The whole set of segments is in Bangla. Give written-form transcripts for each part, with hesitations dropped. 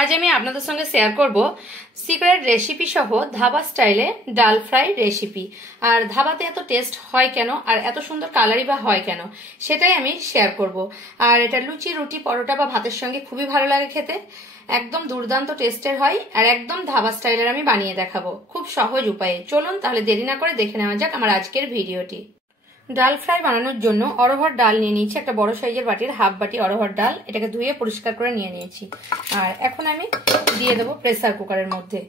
আজ আমি আপনাদের সঙ্গে শেয়ার করব সিক্রেট রেসিপি সহ ধাবা স্টাইলে ডাল ফ্রাই রেসিপি। আর ধাবাতে এত টেস্ট হয় কেন আর এত সুন্দর কালারই বা হয় কেন সেটাই আমি শেয়ার করব। আর এটা লুচি, রুটি, পরোটা বা ভাতের সঙ্গে খুবই ভালো লাগে খেতে। একদম দুর্দান্ত টেস্টের হয় আর একদম ধাবা স্টাইলের আমি বানিয়ে দেখাবো খুব সহজ উপায়ে। চলুন তাহলে দেরি না করে দেখে নেওয়া যাক আমার আজকের ভিডিওটি। ডাল ফ্রাই বানানোর জন্য অরহর ডাল নিয়ে নিয়েছি, একটা বড় সাইজের বাটির হাফ বাটি অরহর ডাল। এটাকে ধুয়ে পরিষ্কার করে নিয়ে নিয়েছি। আর এখন আমি দিয়ে দেবো প্রেসার কুকারের মধ্যে।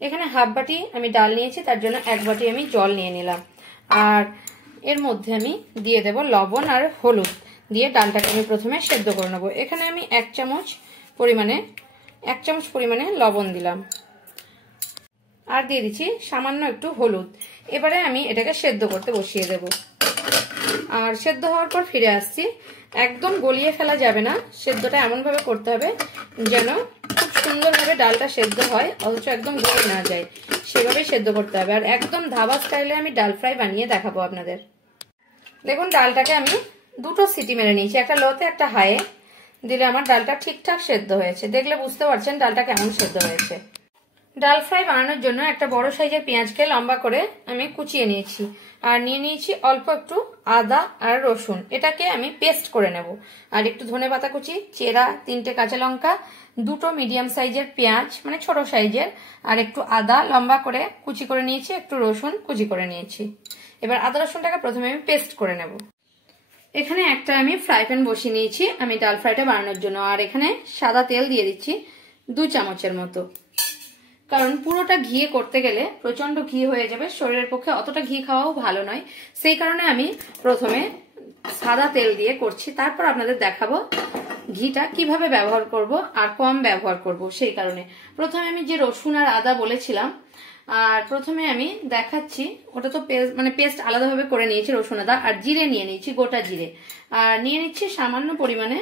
এখানে হাফ বাটি আমি ডাল নিয়েছি, তার জন্য এক বাটি আমি জল নিয়ে নিলাম। আর এর মধ্যে আমি দিয়ে দেব লবণ আর হলুদ দিয়ে ডালটাকে আমি প্রথমে সেদ্ধ করে নেবো। এখানে আমি এক চামচ পরিমাণে লবণ দিলাম আর দিয়ে দিচ্ছি সামান্য একটু হলুদ। এবারে আমি এটাকে সেদ্ধ করতে বসিয়ে দেব। আর সেদ্ধ হওয়ার পর ফিরে আসছি। একদম গলিয়ে ফেলা যাবে না, সেদ্ধটা এমন ভাবে করতে হবে যেন খুব সুন্দরভাবে ডালটা সেদ্ধ হয় অথচ একদম গলে না যায়, সেভাবে সেদ্ধ করতে হবে। আর একদম ধাবা স্টাইলে আমি ডাল ফ্রাই বানিয়ে দেখাবো আপনাদের। দেখুন ডালটাকে আমি দুটো সিটি মেরে নিয়েছি, একটা লোতে একটা হাইয়ে দিলে আমার ডালটা ঠিকঠাক সেদ্ধ হয়েছে। দেখলে বুঝতে পারছেন ডালটা কেমন সেদ্ধ হয়েছে। ডাল ফ্রাই বানানোর জন্য একটা বড় সাইজের পেঁয়াজকে লম্বা করে আমি কুচিয়ে নিয়েছি। আর নিয়ে নিয়েছি অল্প একটু আদা আর রসুন, এটাকে আমি পেস্ট করে নেব। আর একটু ধনেপাতা কুচি, চেরা 3টে কাঁচা লঙ্কা, 2টো মিডিয়াম সাইজের পেঁয়াজ মানে ছোট সাইজের, আর একটু আদা লম্বা করে কুচি করে নিয়েছি, একটু রসুন কুচি করে নিয়েছি। এবার আদা রসুনটাকে প্রথমে আমি পেস্ট করে নেব। এখানে একটা আমি ফ্রাই প্যান বসিয়ে নিয়েছি আমি ডাল ফ্রাইটা বানানোর জন্য। আর এখানে সাদা তেল দিয়ে দিচ্ছি 2 চামচের মতো, কারণ পুরোটা ঘিয়ে করতে গেলে প্রচন্ড ঘি হয়ে যাবে, শরীরের পক্ষে অতটা ঘি খাওয়াও ভালো নয়। সেই কারণে আমি প্রথমে সাদা তেল দিয়ে করছি, তারপর আপনাদের দেখাবো ঘিটা কিভাবে ব্যবহার করব আর কম ব্যবহার করব। সেই কারণে প্রথমে আমি যে রসুন আর আদা বলেছিলাম, আর প্রথমে আমি দেখাচ্ছি ওটা তো পেস্ট আলাদাভাবে করে নিয়েছি রসুন আদা। আর জিরে নিয়ে নিয়েছি, গোটা জিরে। আর নিয়ে নিচ্ছি সামান্য পরিমাণে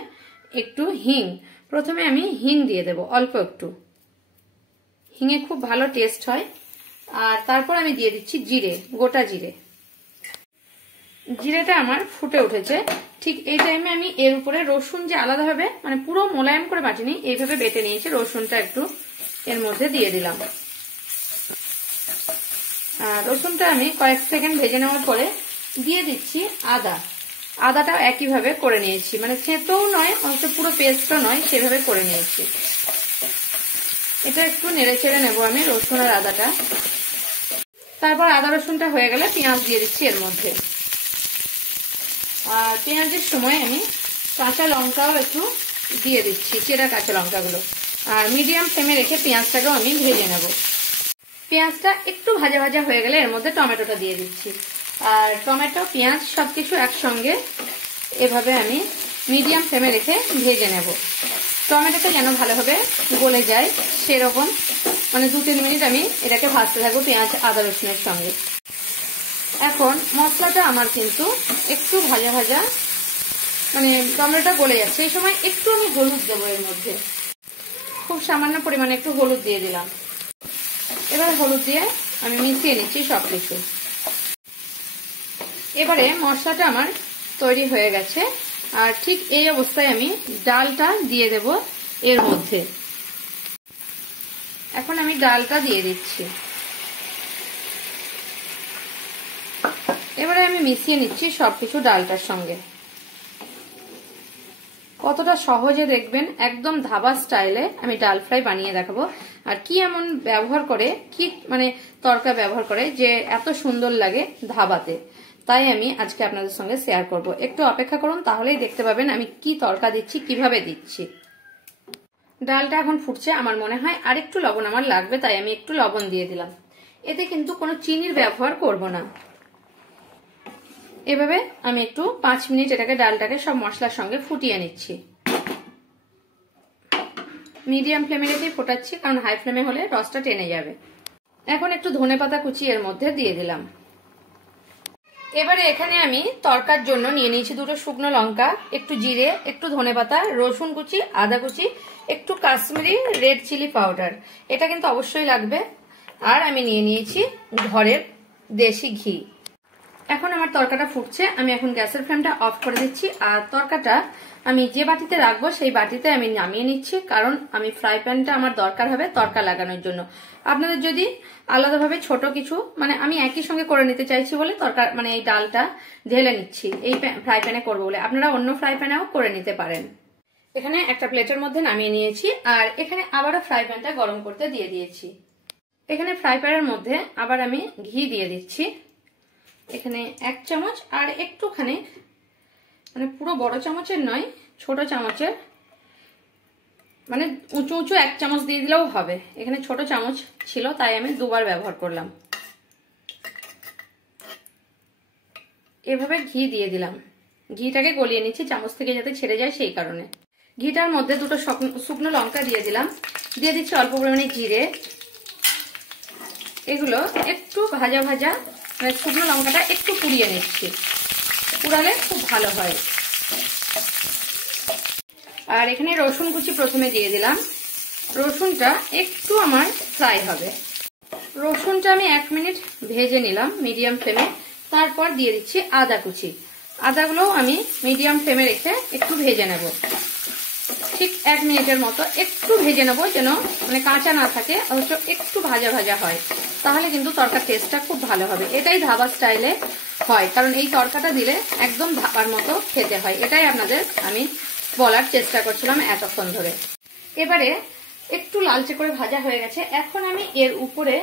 একটু হিং। প্রথমে আমি হিং দিয়ে দেব অল্প একটু, হিঙে খুব ভালো টেস্ট হয়। আর তারপর আমি দিয়ে দিচ্ছি জিরে, গোটা জিরে। জিরেটা আমার ফুটে উঠেছে। ঠিক এই টাইমে আমি এর উপরে রসুন যে আলাদাভাবে পুরো মোলায়েম করে বাটিনি, এইভাবে বেটে নিয়েছি, রসুনটা একটু এর মধ্যে দিয়ে দিলাম। আর রসুনটা আমি কয়েক সেকেন্ড ভেজে নেওয়ার পরে দিয়ে দিচ্ছি আদা। আদাটাও একইভাবে করে নিয়েছি, থেঁতোও নয় অথচ পুরো পেস্টও নয়, সেভাবে করে নিয়েছি। এটা একটু নেড়ে চেড়ে নেবো আমি রসুন আর আদাটা। তারপর আদা রসুনটা হয়ে গেলে পেঁয়াজ দিয়ে দিচ্ছি এর মধ্যে। আর পেঁয়াজের সময় আমি কাঁচা লঙ্কাও একটু দিয়ে দিচ্ছি, চেরা কাঁচা লঙ্কাগুলো। আর মিডিয়াম ফ্লেমে রেখে পেঁয়াজটাকেও আমি ভেজে নেব। পেঁয়াজটা একটু ভাজা ভাজা হয়ে গেলে এর মধ্যে টমেটোটা দিয়ে দিচ্ছি। আর টমেটো, পেঁয়াজ সবকিছু একসঙ্গে এভাবে আমি মিডিয়াম ফ্লেমে রেখে ভেজে নেব। টমেটোটা যেন ভালোভাবে গলে যায় সেরকম 2-3 মিনিট আমি এটাকে ভাজতে থাকবো পেঁয়াজ আদা রসুনের সঙ্গে। এখন মশলাটা আমার কিন্তু একটু ভাজা ভাজা, টমেটোটা গলে যাচ্ছে, এই সময় একটু আমি হলুদ দেবো এর মধ্যে। খুব সামান্য পরিমাণে একটু হলুদ দিয়ে দিলাম। এবার হলুদ দিয়ে আমি মিশিয়ে নিচ্ছি সবকিছু। এবারে মশলাটা আমার তৈরি হয়ে গেছে। আর ঠিক এই অবস্থায় আমি ডালটা দিয়ে দেব এর মধ্যে। এখন আমি ডালটা দিয়ে দিচ্ছি। এবারে আমি মিশিয়ে নিচ্ছি সবকিছু ডালটার সঙ্গে। কতটা সহজে দেখবেন একদম ধাবা স্টাইলে আমি ডাল ফ্রাই বানিয়ে দেখাবো। আর কি এমন ব্যবহার করে, কি তড়কা ব্যবহার করে যে এত সুন্দর লাগে ধাবাতে, তাই আমি আজকে আপনাদের সঙ্গে শেয়ার করব। একটু অপেক্ষা করুন, তাহলেই দেখতে পাবেন আমি কি তড়কা দিচ্ছি, কিভাবে দিচ্ছি। ডালটা এখন ফুটছে, আমার মনে হয় আরেকটু লবণ আমার লাগবে, তাই আমি একটু লবণ দিয়ে দিলাম। এতে কিন্তু কোনো চিনির ব্যবহার করব না। এভাবে আমি একটু 5 মিনিট ডালটাকে সব মশলার সঙ্গে ফুটিয়ে নিচ্ছি। মিডিয়াম ফ্লেমে রেখে ফোটাচ্ছি, কারণ হাই ফ্লেমে হলে রসটা টেনে যাবে। এখন একটু ধনেপাতা কুচি এর মধ্যে দিয়ে দিলাম। এবারে এখানে আমি তড়কার জন্য নিয়ে নিয়েছি 2টো শুকনো লঙ্কা, একটু জিরে, একটু ধনেপাতা, রসুন কুচি, আদা কুচি, একটু কাশ্মীরি রেড চিলি পাউডার, এটা কিন্তু অবশ্যই লাগবে। আর আমি নিয়ে নিয়েছি ঘরের দেশি ঘি। এখন আমার তরকাটা ফুটছে, আমি এখন গ্যাসের ফ্লেমটা অফ করে দিচ্ছি। আর তরকাটা আমি যে বাটিতে রাখবো সেই বাটিতে আমি নামিয়ে নিচ্ছি, কারণ আমি ফ্রাই প্যানটা আমার দরকার হবে তরকা লাগানোর জন্য। আপনাদের যদি আলাদাভাবে ছোট কিছু, মানে আমি একই সঙ্গে করে নিতে চাইছি বলে তরকার মানে এই ডালটা ঢেলে নিচ্ছি, এই ফ্রাই প্যানে করবো বলে। আপনারা অন্য ফ্রাই প্যানেও করে নিতে পারেন। এখানে একটা প্লেটের মধ্যে নামিয়ে নিয়েছি, আর এখানে আবারও ফ্রাই প্যানটা গরম করতে দিয়ে দিয়েছি। এখানে ফ্রাই প্যানের মধ্যে আবার আমি ঘি দিয়ে দিচ্ছি। এখানে 1 চামচ, আর একটুখানি মানে পুরো বড় চামচের নয়, ছোট চামচের, মানে উঁচু উঁচু 1 চামচ দিয়ে দিলেও হবে। এখানে ছোট চামচ ছিল তাই আমি দুবার ব্যবহার করলাম। এভাবে ঘি দিয়ে দিলাম, ঘিটাকে গলিয়ে নিচ্ছি চামচ থেকে যাতে ছেড়ে যায় সেই কারণে। ঘিটার মধ্যে দুটো শুকনো লঙ্কা দিয়ে দিলাম, দিয়ে দিচ্ছি অল্প পরিমাণে জিরে। এগুলো একটু ভাজা ভাজা, মানে শুকনো লঙ্কাটা একটু পুড়িয়ে নিচ্ছি, পুড়ালে খুব ভালো হয়। আর এখানে রসুন কুচি প্রথমে দিয়ে দিলাম, রসুনটা একটু আমার ফ্রাই হবে। রসুনটা আমি 1 মিনিট ভেজে নিলাম মিডিয়াম ফ্লেমে। তারপর দিয়ে দিচ্ছি আদা কুচি, আদাগুলো আমি মিডিয়াম ফ্লেমে রেখে একটু ভেজে নেব, ঠিক 1 মিনিটের মতো একটু ভেজে নেব, যেন মানে কাঁচা না থাকে, অবশ্য একটু ভাজা ভাজা হয়, তাহলে কিন্তু তরকার টেস্টটা খুব ভালো হবে। এটাই ধাবা স্টাইলে হয়, কারণ এই তরকাটা দিলে একদম ধাবার মতো খেতে হয়। এটাই আপনাদের আমি বলার চেষ্টা করছিলাম এতক্ষণ ধরে। এবারে একটু লালচে করে ভাজা হয়ে গেছে, এখন আমি এর উপরে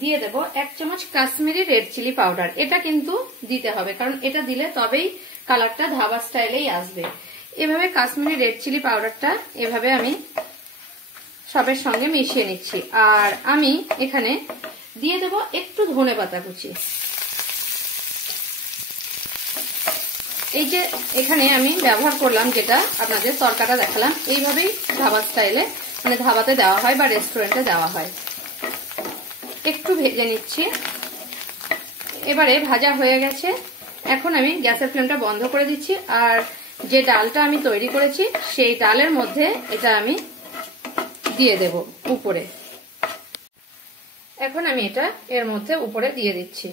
দিয়ে দেব 1 চামচ কাশ্মীরি রেড চিলি পাউডার। এটা কিন্তু দিতে হবে, কারণ এটা দিলে তবেই কালারটা ধাবা স্টাইলেই আসবে। এভাবে কাশ্মীরি রেড চিলি পাউডারটা এভাবে আমি সবের সঙ্গে মিশিয়ে নিচ্ছি। আর আমি এখানে দিয়ে দেব একটু ধনেপাতা কুচি। এই যে এখানে আমি ব্যবহার করলাম, যেটা আপনাদের তরকাটা দেখালাম, এইভাবেই ধাবা স্টাইলে মানে ধাবাতে দেওয়া হয় বা রেস্টুরেন্টে দেওয়া হয়। একটু ভেজে নিচ্ছি। এবারে ভাজা হয়ে গেছে, এখন আমি গ্যাসের ফ্লেমটা বন্ধ করে দিচ্ছি। আর যে ডালটা আমি তৈরি করেছি সেই ডালের মধ্যে এটা আমি দিয়ে দেব উপরে। এখন আমি এটা এর মধ্যে উপরে দিয়ে দিচ্ছি।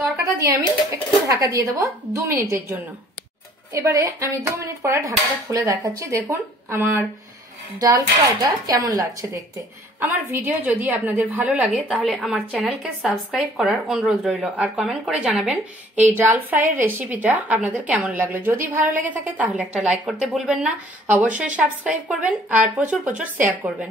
তরকাটা দিয়ে আমি একটু ঢাকা দিয়ে দেবো 2 মিনিটের জন্য। এবারে আমি 2 মিনিট পরে ঢাকাটা খুলে দেখাচ্ছি। দেখুন আমার ডাল ফ্রাইটা কেমন লাগছে দেখতে। আমার ভিডিও যদি আপনাদের ভালো লাগে তাহলে আমার চ্যানেলকে সাবস্ক্রাইব করার অনুরোধ রইল, আর কমেন্ট করে জানাবেন এই ডাল ফ্রাইয়ের রেসিপিটা আপনাদের কেমন লাগলো। যদি ভালো লেগে থাকে তাহলে একটা লাইক করতে ভুলবেন না, অবশ্যই সাবস্ক্রাইব করবেন আর প্রচুর প্রচুর শেয়ার করবেন।